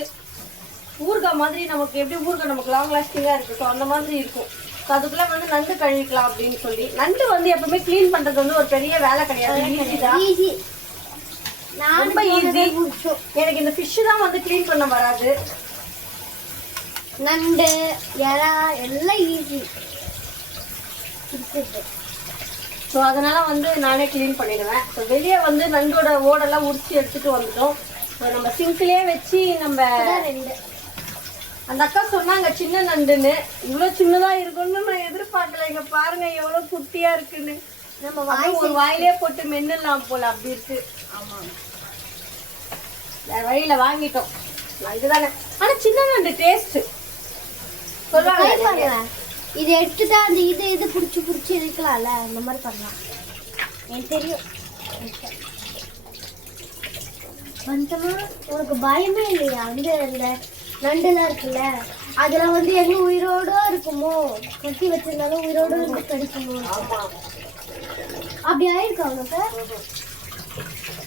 ஊறுகாய் மாதிரி நமக்கு எப்படி ஊறுகாய் நமக்கு லாங் லாஸ்டிங்காக இருக்கட்டும் அந்த மாதிரி இருக்கும். ஸோ அதுக்குள்ளே வந்து நண்டு கழுவிக்கலாம் அப்படின்னு சொல்லி. நண்டு வந்து எப்பவுமே க்ளீன் பண்ணுறது வந்து ஒரு பெரிய வேலை கிடையாது, ஈஸி தான். ரொம்ப ஈஸி. எனக்கு இந்த ஃபிஷ்ஷு தான் வந்து க்ளீன் பண்ண வராது. நண்டு இறா எல்லாம் ஈஸி. ஸோ அதனால வந்து நானே க்ளீன் பண்ணிடுவேன். ஸோ வெளியே வந்து நண்டோட ஓடெல்லாம் உரிச்சு எடுத்துட்டு வந்துட்டோம். ஸோ நம்ம சிங்க்லேயே வச்சு நம்ம அந்த அக்கா சொன்னாங்க சின்ன நண்டுன்னு. இவ்வளோ சின்னதாக இருக்குன்னு நான் எதிர்பார்க்கல. இங்கே பாருங்க எவ்வளோ குட்டியாக இருக்குன்னு. நம்ம ஒரு வாயிலே போட்டு மென்னலாம் போல, அப்படி இருக்கு. ஆமாம், வேற வழியில் வாங்கிட்டோம். இதுதானே. ஆனால் சின்ன நண்டு டேஸ்ட்டு சொல்லுவாங்க. இது எடுத்துட்டா அந்த இது பிடிச்சி இருக்கலாம்ல, அந்த மாதிரி பண்ணலாம். எனக்கு தெரியும். வந்தமா உனக்கு பயமே இல்லையா? வந்து அந்த நண்டுலாம் இருக்குல்ல அதெல்லாம் வந்து எங்க உயிரோட இருக்குமோ கட்டி வச்சிருந்தாலும் உயிரோட இருந்து கிடைக்குமோ அப்படி ஆயிருக்கு அவனுக்கு.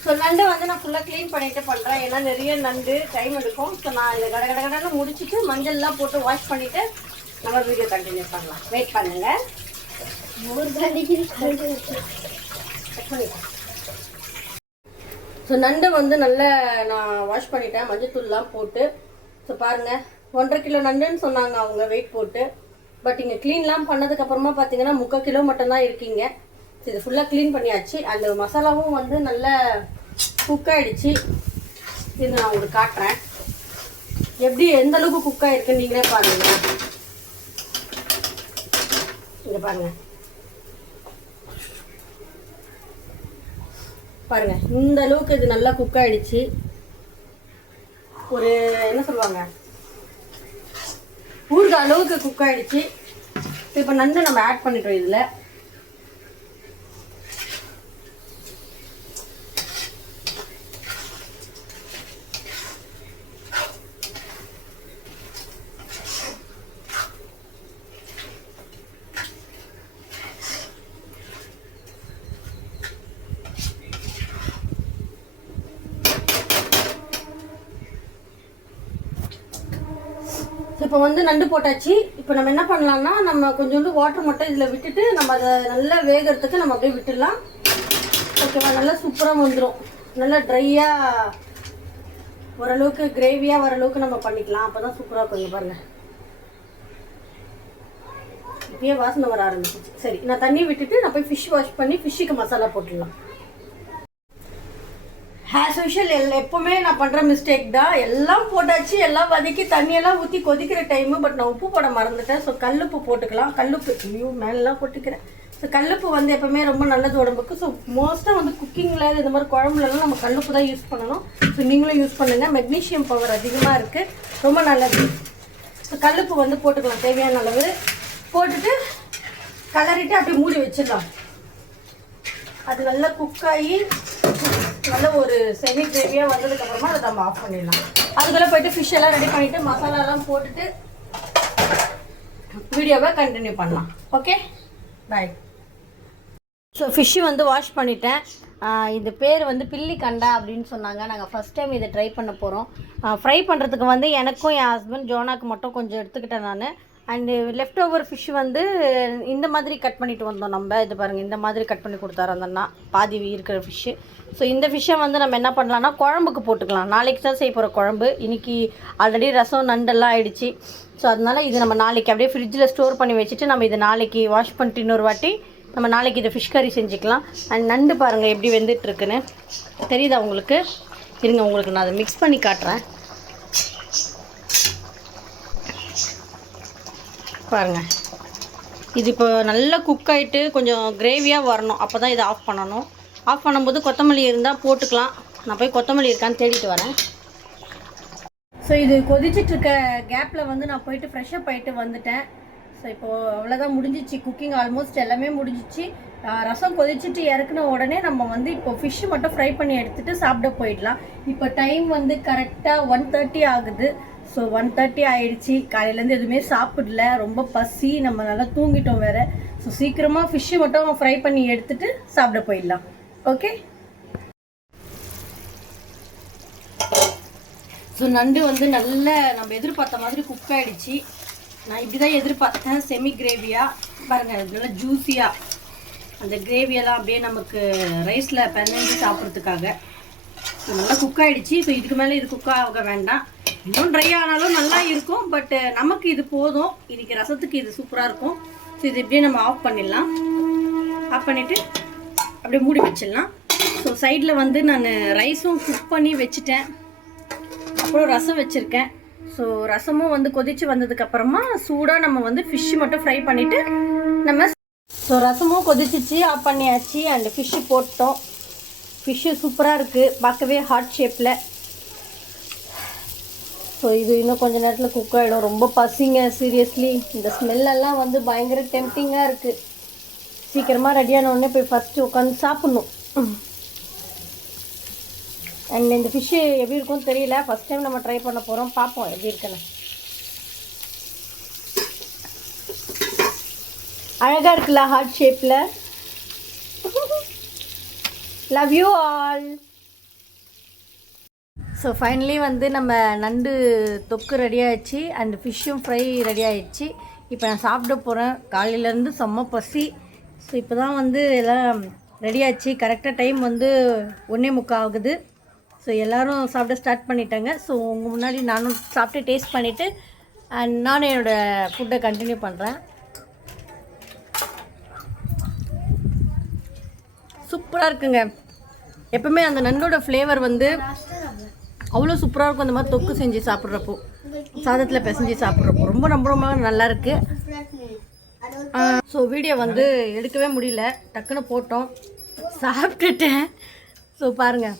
ஸோ நண்டு வந்து நான் ஃபுல்லாக க்ளீன் பண்ணிட்டு பண்ணுறேன், ஏன்னா நிறைய நண்டு டைம் எடுக்கும். ஸோ நான் இதை கடை முடிச்சுட்டு மஞ்சள்லாம் போட்டு வாஷ் பண்ணிவிட்டு நம்ம வீடியோ கண்டினியூ பண்ணலாம். வெயிட் பண்ணுங்கள். ஸோ நண்டை வந்து நல்லா நான் வாஷ் பண்ணிட்டேன் மஞ்சத்தூள்லாம் போட்டு. ஸோ பாருங்கள் 1.5 கிலோ நண்டுன்னு சொன்னாங்க அவங்க வெயிட் போட்டு. பட் இங்கே க்ளீன்லாம் பண்ணதுக்கப்புறமா பார்த்தீங்கன்னா 3/4 கிலோ மட்டும்தான் இருக்கீங்க. ஸோ இது ஃபுல்லாக க்ளீன் பண்ணியாச்சு. அந்த மசாலாவும் வந்து நல்லா குக் ஆகிடுச்சு. இது நான் உங்களுக்கு காட்டுறேன் எப்படி எந்த அளவுக்கு குக் ஆகிருக்குன்னு நீங்களே பாருங்கள். இங்கே பாருங்கள் பாருங்கள் இந்த அளவுக்கு இது நல்லா குக் ஆகிடுச்சு. ஒரு என்ன சொல்லுவாங்க ஊறுகாய் அளவுக்கு குக் ஆகிடுச்சு. இப்போ நண்டு நம்ம ஆட் பண்ணிட்டோம் இதில். இப்போ வந்து நண்டு போட்டாச்சு. இப்போ நம்ம என்ன பண்ணலாம்னா நம்ம கொஞ்சோண்டு வாட்டர் மட்டும் இதில் விட்டுட்டு நம்ம அதை நல்லா வேகிறதுக்கு நம்ம அப்படியே விட்டுடலாம். ஓகேவா? நல்லா சூப்பராக வந்துடும். நல்லா ட்ரையாக ஓரளவுக்கு கிரேவியாக வர அளவுக்கு நம்ம பண்ணிக்கலாம். அப்போ தான் சூப்பராக இருக்கும். இங்கே பாருங்கள் இப்பயே வாசனை வர ஆரம்பிச்சிச்சு. சரி, நான் தண்ணி விட்டுட்டு நான் போய் ஃபிஷ் வாஷ் பண்ணி ஃபிஷ்ஷுக்கு மசாலா போட்டுடலாம். ஆஸ் யூஷுவல் எப்போவுமே நான் பண்ணுற மிஸ்டேக் தான். எல்லாம் போட்டாச்சு, எல்லாம் வதக்கி தண்ணியெல்லாம் ஊற்றி கொதிக்கிற டைமு. பட் நான் உப்பு போட மறந்துட்டேன். ஸோ கல்லுப்பு போட்டுக்கலாம். கல்லுப்பு மேலெலாம் போட்டுக்கிறேன். ஸோ கல்லுப்பு வந்து எப்போவுமே ரொம்ப நல்லது உடம்புக்கு. ஸோ மோஸ்ட்டாக வந்து குக்கிங்கில் இந்த மாதிரி குழம்புலலாம் நம்ம கல்லுப்பு தான் யூஸ் பண்ணணும். ஸோ நீங்களும் யூஸ் பண்ணுங்கள். மெக்னீஷியம் பவர் அதிகமாக இருக்குது, ரொம்ப நல்லது. ஸோ கல்லுப்பு வந்து போட்டுக்கலாம் தேவையான அளவு. போட்டுட்டு கலரிட்டு அப்படியே மூடி வச்சிடலாம். அது நல்லா குக்காகி நல்ல ஒரு செமி கிரேவியாக வந்ததுக்கப்புறமா அதை நம்ம ஆஃப் பண்ணிடலாம். அதுக்குள்ளே போய்ட்டு ஃபிஷ் எல்லாம் ரெடி பண்ணிவிட்டு மசாலாலாம் போட்டுட்டு வீடியோவை கண்டினியூ பண்ணலாம். ஓகே, பாய். ஸோ ஃபிஷ்ஷு வந்து வாஷ் பண்ணிட்டேன். இது பேர் வந்து பில்லி கண்டா அப்படின்னு சொன்னாங்க. நாங்கள் ஃபஸ்ட் டைம் இதை ட்ரை பண்ண போகிறோம். ஃப்ரை பண்ணுறதுக்கு வந்து எனக்கும் என் ஹஸ்பண்ட் ஜோனாக்கு மட்டும் கொஞ்சம் எடுத்துக்கிட்டேன் நான். அண்டு லெஃப்ட் ஓவர் ஃபிஷ் வந்து இந்த மாதிரி கட் பண்ணிட்டு வந்தோம் நம்ம. இது பாருங்கள், இந்த மாதிரி கட் பண்ணி கொடுத்தாரு அந்த அண்ணா, பாதி இருக்கிற ஃபிஷ்ஷு. ஸோ இந்த ஃபிஷ்ஷை வந்து நம்ம என்ன பண்ணலாம்னா குழம்புக்கு போட்டுக்கலாம். நாளைக்கு தான் செய்ய போகிற குழம்பு. இன்றைக்கி ஆல்ரெடி ரசம் நண்டெல்லாம் ஆகிடுச்சு. ஸோ அதனால் இது நம்ம நாளைக்கு அப்படியே ஃப்ரிட்ஜில் ஸ்டோர் பண்ணி வச்சுட்டு நம்ம இதை நாளைக்கு வாஷ் பண்ணிட்டு இன்னொரு வாட்டி நம்ம நாளைக்கு இதை ஃபிஷ் கறி செஞ்சுக்கலாம். அண்ட் நண்டு பாருங்கள் எப்படி வெந்துட்டுருக்குன்னு தெரியுதா உங்களுக்கு? இருங்க, உங்களுக்கு நான் அதை மிக்ஸ் பண்ணி காட்டுறேன். பாருங்கள், இது இப்போ நல்லா குக் ஆகிட்டு கொஞ்சம் கிரேவியாக வரணும். அப்போ தான் இதை ஆஃப் பண்ணணும். ஆஃப் பண்ணும்போது கொத்தமல்லி இருந்தால் போட்டுக்கலாம். நான் போய் கொத்தமல்லி இருக்கான்னு தேடிட்டு வரேன். ஸோ இது கொதிச்சிட்ருக்க கேப்பில் வந்து நான் போயிட்டு ஃப்ரெஷ்ஷப் ஆகிட்டு வந்துட்டேன். ஸோ இப்போது அவ்வளோதான், முடிஞ்சிச்சு குக்கிங். ஆல்மோஸ்ட் எல்லாமே முடிஞ்சிச்சு. ரசம் கொதிச்சுட்டு இறக்குன உடனே நம்ம வந்து இப்போ ஃபிஷ்ஷு மட்டும் ஃப்ரை பண்ணி எடுத்துகிட்டு சாப்பிட போயிடலாம். இப்போ டைம் வந்து கரெக்டாக 1:30 ஆகுது. ஸோ 1:30 ஆகிடுச்சி. காலையிலேருந்து எதுவுமே சாப்பிடல, ரொம்ப பசி, நம்ம நல்லா தூங்கிட்டோம் வேறு. ஸோ சீக்கிரமாக ஃபிஷ்ஷு மட்டும் ஃப்ரை பண்ணி எடுத்துகிட்டு சாப்பிட போயிடலாம். ஓகே. ஸோ நண்டு வந்து நல்ல நம்ம எதிர்பார்த்த மாதிரி குக் ஆகிடுச்சு. நான் இப்படி தான் எதிர்பார்த்தேன், செமி கிரேவியாக. பாருங்கள், நல்லா ஜூஸியாக அந்த கிரேவியெல்லாம் அப்படியே நமக்கு ரைஸில் பிணைஞ்சு சாப்பிட்றதுக்காக. ஸோ நல்லா குக் ஆகிடுச்சு. ஸோ இதுக்கு மேலே இது குக் ஆக வேண்டாம். இன்னும் ட்ரை ஆனாலும் நல்லா இருக்கும். பட் நமக்கு இது போதும். இன்றைக்கி ரசத்துக்கு இது சூப்பராக இருக்கும். ஸோ இது இப்படியே நம்ம ஆஃப் பண்ணிடலாம். ஆஃப் பண்ணிவிட்டு அப்படியே மூடி வச்சிடலாம். ஸோ சைடில் வந்து நான் ரைஸும் குக் பண்ணி வச்சுட்டேன். அப்புறம் ரசம் வச்சுருக்கேன். ஸோ ரசமும் வந்து கொதித்து வந்ததுக்கப்புறமா சூடாக நம்ம வந்து ஃபிஷ்ஷு மட்டும் ஃப்ரை பண்ணிவிட்டு நம்ம. ஸோ ரசமும் கொதிச்சிச்சு, ஆஃப் பண்ணியாச்சு. அண்டு ஃபிஷ்ஷு போட்டோம். ஃபிஷ்ஷு சூப்பராக இருக்குது, பார்க்கவே ஹார்ட் ஷேப்பில். ஸோ இது இன்னும் கொஞ்சம் நேரத்தில் குக் ஆகிடும். ரொம்ப பசிங்க, சீரியஸ்லி. இந்த ஸ்மெல்லெல்லாம் வந்து பயங்கர டெம்ப்டிங்காக இருக்குது. சீக்கிரமாக ரெடியான உடனே போய் ஃபஸ்ட்டு உட்காந்து சாப்பிட்ணும். அண்ட் இந்த ஃபிஷ்ஷு எப்படி இருக்கும்னு தெரியல, ஃபஸ்ட் டைம் நம்ம ட்ரை பண்ண போகிறோம், பார்ப்போம் எப்படி இருக்குன்னு. அழகாக இருக்குல்ல ஹார்ட் ஷேப்பில். Love you all. So finally வந்து நம்ம நண்டு தொக்கு ரெடி ஆகிடுச்சு அண்ட் ஃபிஷ்ஷும் ஃப்ரை ரெடி ஆகிடுச்சு. இப்போ நான் சாப்பிட போகிறேன். காலையிலேருந்து செம்ம பசி. ஸோ இப்போ தான் வந்து எல்லாம் ரெடி ஆச்சு. கரெக்டாக டைம் வந்து 1:45 ஆகுது. ஸோ எல்லோரும் சாப்பிட ஸ்டார்ட் பண்ணிட்டாங்க. ஸோ உங்கள் முன்னாடி நானும் சாப்பிட்டு டேஸ்ட் பண்ணிவிட்டு அண்ட் நானும் என்னோடய ஃபுட்டை கண்டினியூ பண்ணுறேன். சூப்பராக இருக்குங்க. எப்பவுமே அந்த நண்டோட ஃப்ளேவர் வந்து அவ்வளோ சூப்பராக இருக்கும். அந்த மாதிரி தொக்கு செஞ்சு சாப்பிட்றப்போ, சாதத்தில் பிசைஞ்சு சாப்பிட்றப்போ ரொம்ப ரொம்ப நல்லாயிருக்கு. ஸோ வீடியோ வந்து எடுக்கவே முடியல, டக்குன்னு போட்டோம், சாப்பிட்டுட்டேன். ஸோ பாருங்கள்,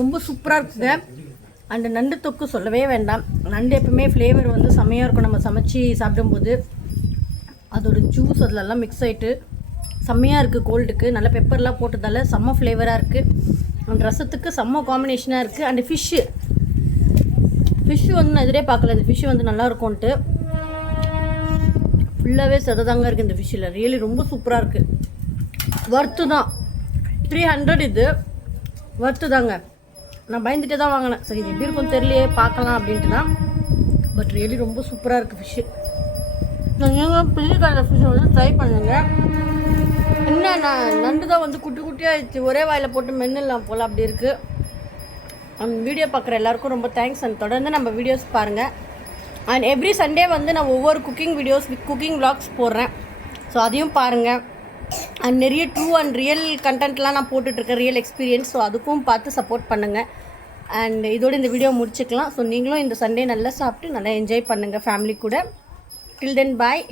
ரொம்ப சூப்பராக இருக்குங்க. அண்டு நண்டு தொக்கு சொல்லவே வேண்டாம். நண்டு எப்பவுமே ஃப்ளேவர் வந்து செம்மையாக இருக்கும். நம்ம சமைச்சி சாப்பிடும்போது அதோட ஜூஸ் அதிலெல்லாம் மிக்ஸ் ஆகிட்டு செம்மையாக இருக்குது. கோல்டுக்கு நல்ல பெப்பர்லாம் போட்டதால் செம்ம ஃப்ளேவராக இருக்குது. அந்த ரசத்துக்கு செம்ம காம்பினேஷனாக இருக்குது. அண்டு ஃபிஷ்ஷு வந்து நான் எதிரே பார்க்கல, இந்த ஃபிஷ்ஷு வந்து நல்லா இருக்கும்ன்ட்டு. ஃபுல்லாகவே செததாங்க இருக்குது இந்த ஃபிஷ்ஷில். ரியலி ரொம்ப சூப்பராக இருக்குது. ஒர்த்து தான். 300 இது ஒர்த்து தாங்க. நான் பயந்துகிட்டே தான் வாங்கினேன். சரி இது எப்படி இருக்கும் தெரியலையே, பார்க்கலாம் அப்படின்ட்டு தான். பட் ரியலி ரொம்ப சூப்பராக இருக்குது ஃபிஷ்ஷு. நீங்கள் பெரிய கலர் ஃபிஷ்ஷை வந்து ட்ரை பண்ணுங்க. என்ன நான் நண்டு தான் வந்து குட்டி குட்டியாகிடுச்சு, ஒரே வாயில் போட்டு மென்னுலாம் போல் அப்படி இருக்குது. அந்த வீடியோ பார்க்குற எல்லாருக்கும் ரொம்ப தேங்க்ஸ். அண்ட் தொடர்ந்து நம்ம வீடியோஸ் பாருங்கள். அண்ட் எவ்ரி சண்டே வந்து நான் ஒவ்வொரு cooking videos with cooking vlogs போடுறேன். ஸோ அதையும் பாருங்கள். அண்ட் நிறைய ட்ரூ அண்ட் ரியல் கண்டென்ட்லாம் நான் போட்டுட்ருக்கேன், ரியல் எக்ஸ்பீரியன்ஸ். ஸோ அதுக்கும் பார்த்து சப்போர்ட் பண்ணுங்கள். அண்ட் இதோடு இந்த வீடியோ முடிச்சுக்கலாம். ஸோ நீங்களும் இந்த சண்டே நல்லா சாப்பிட்டு நல்லா என்ஜாய் பண்ணுங்கள் ஃபேமிலி கூட. Till then, bye.